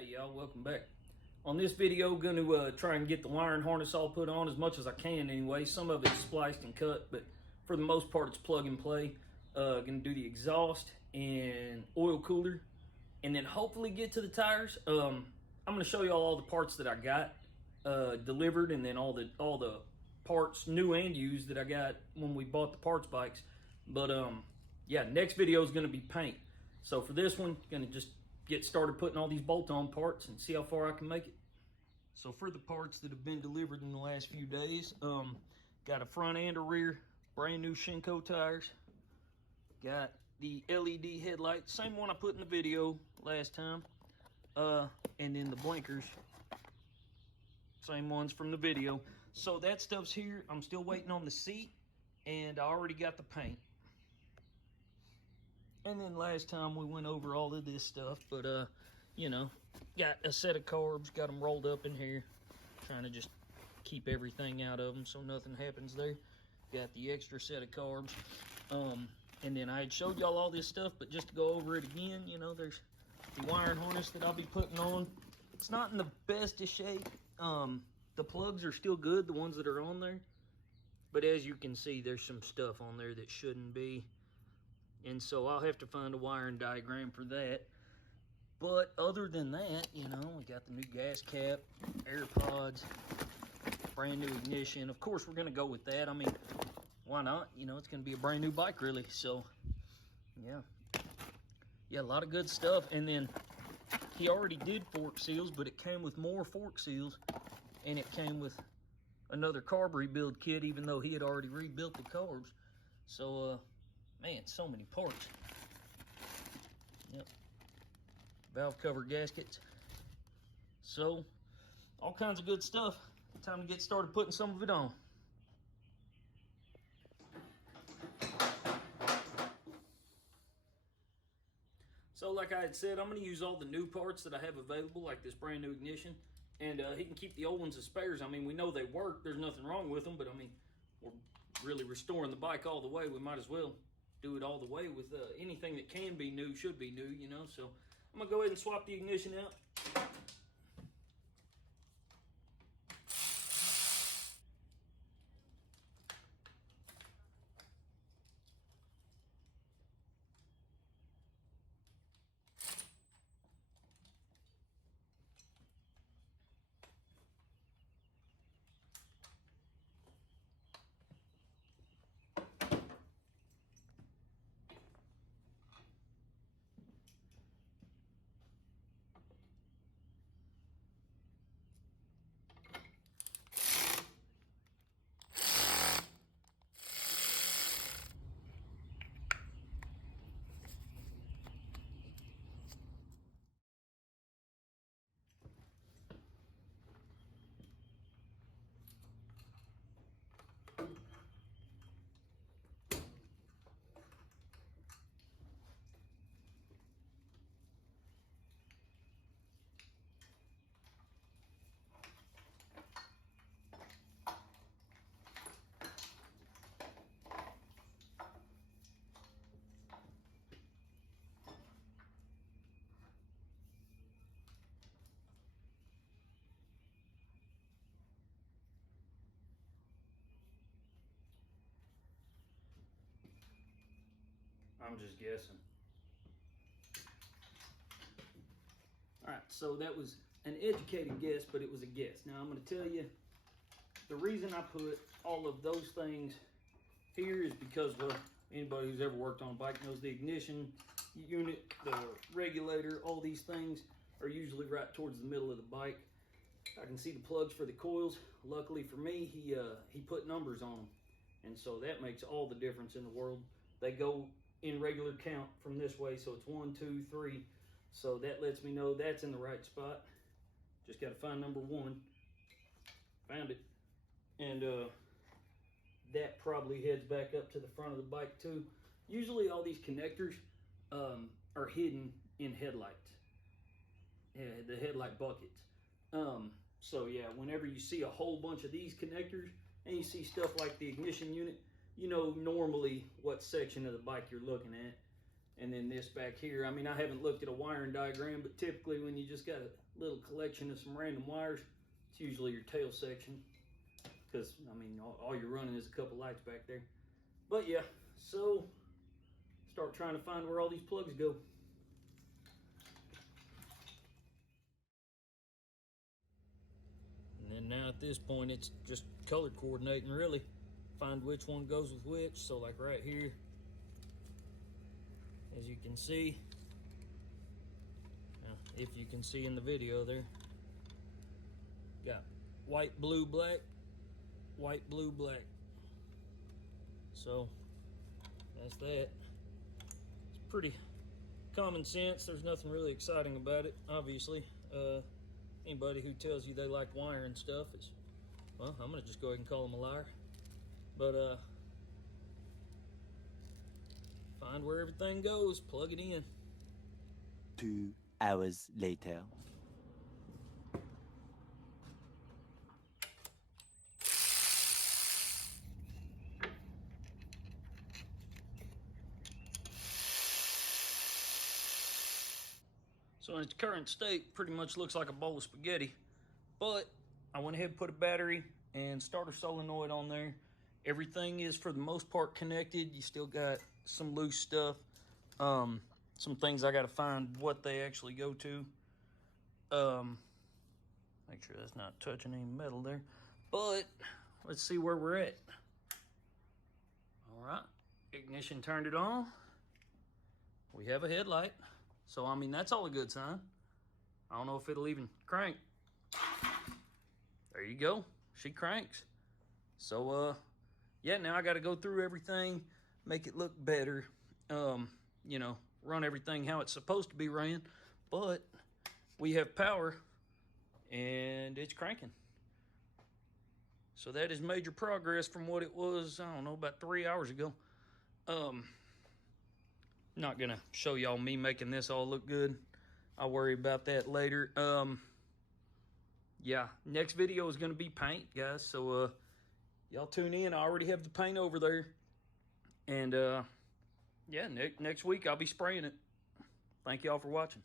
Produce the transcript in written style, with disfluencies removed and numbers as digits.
Hey y'all, welcome back. On this video, going to try and get the wiring harness all put on as much as I can anyway. Some of it's spliced and cut, but for the most part it's plug and play. Going to do the exhaust and oil cooler, and then hopefully get to the tires. I'm going to show y'all all the parts that I got delivered, and then all the parts, new and used, that I got when we bought the parts bikes. But yeah, next video is going to be paint. So for this one, going to just get started putting all these bolt-on parts and see how far I can make it. So for the parts that have been delivered in the last few days, got a front and a rear, brand new Shinko tires. Got the LED headlight, same one I put in the video last time. And then the blinkers, same ones from the video. So that stuff's here. I'm still waiting on the seat, and I already got the paint. And then last time we went over all of this stuff, but you know, got a set of carbs, got them rolled up in here, trying to just keep everything out of them so nothing happens there. Got the extra set of carbs, and then I had showed y'all all this stuff, but just to go over it again, you know, there's the wiring harness that I'll be putting on. It's not in the best of shape. The plugs are still good, the ones that are on there, but as you can see, there's some stuff on there that shouldn't be. And so I'll have to find a wiring diagram for that. But other than that, you know, we got the new gas cap, air pods, brand new ignition. Of course, we're going to go with that. I mean, why not? You know, it's going to be a brand new bike, really. So, yeah. Yeah, a lot of good stuff. And then he already did fork seals, but it came with more fork seals. And it came with another carb rebuild kit, even though he had already rebuilt the carbs. So, man, so many parts. Yep. Valve cover gaskets. So, all kinds of good stuff. Time to get started putting some of it on. So, like I had said, I'm going to use all the new parts that I have available, like this brand new ignition. And he can keep the old ones as spares. I mean, we know they work. There's nothing wrong with them. But, I mean, we're really restoring the bike all the way. We might as well do it all the way with anything that can be new, should be new, you know. So I'm gonna go ahead and swap the ignition out. I'm just guessing. All right, so that was an educated guess, but it was a guess. Now I'm going to tell you the reason I put all of those things here is because, well, anybody who's ever worked on a bike knows the ignition unit, the regulator, all these things are usually right towards the middle of the bike. I can see the plugs for the coils. Luckily for me, he put numbers on them, and so that makes all the difference in the world. They go in regular count from this way, so it's 1, 2, 3. So that lets me know that's in the right spot. Just got to find number 1. Found it. And that probably heads back up to the front of the bike too. Usually all these connectors are hidden in headlights. Yeah, the headlight buckets. So yeah, whenever you see a whole bunch of these connectors and you see stuff like the ignition unit, you know normally what section of the bike you're looking at. And then this back here, I mean, I haven't looked at a wiring diagram, but typically when you just got a little collection of some random wires, it's usually your tail section. Because, I mean, all you're running is a couple lights back there. But yeah, so start trying to find where all these plugs go. And then now at this point, it's just color coordinating, really. Find which one goes with which. So like right here, as you can see, if you can see in the video there, got white, blue, black, white, blue, black. So that's that. It's pretty common sense. There's nothing really exciting about it, obviously. Anybody who tells you they like wiring stuff is, well, I'm gonna just go ahead and call them a liar. But find where everything goes, plug it in. 2 hours later. So in its current state, pretty much looks like a bowl of spaghetti. But I went ahead and put a battery and starter solenoid on there. Everything is, for the most part, connected. You still got some loose stuff. Some things I got to find what they actually go to. Make sure that's not touching any metal there. But let's see where we're at. All right, ignition turned it on. We have a headlight. So, I mean, that's all a good sign. I don't know if it'll even crank. There you go. She cranks. So, yeah, now I got to go through everything, make it look better, you know, run everything how it's supposed to be ran. But we have power, and it's cranking. So that is major progress from what it was, I don't know, about 3 hours ago. Not gonna show y'all me making this all look good. I'll worry about that later. Yeah, next video is gonna be paint, guys. So y'all tune in. I already have the paint over there. And yeah, next week I'll be spraying it. Thank y'all for watching.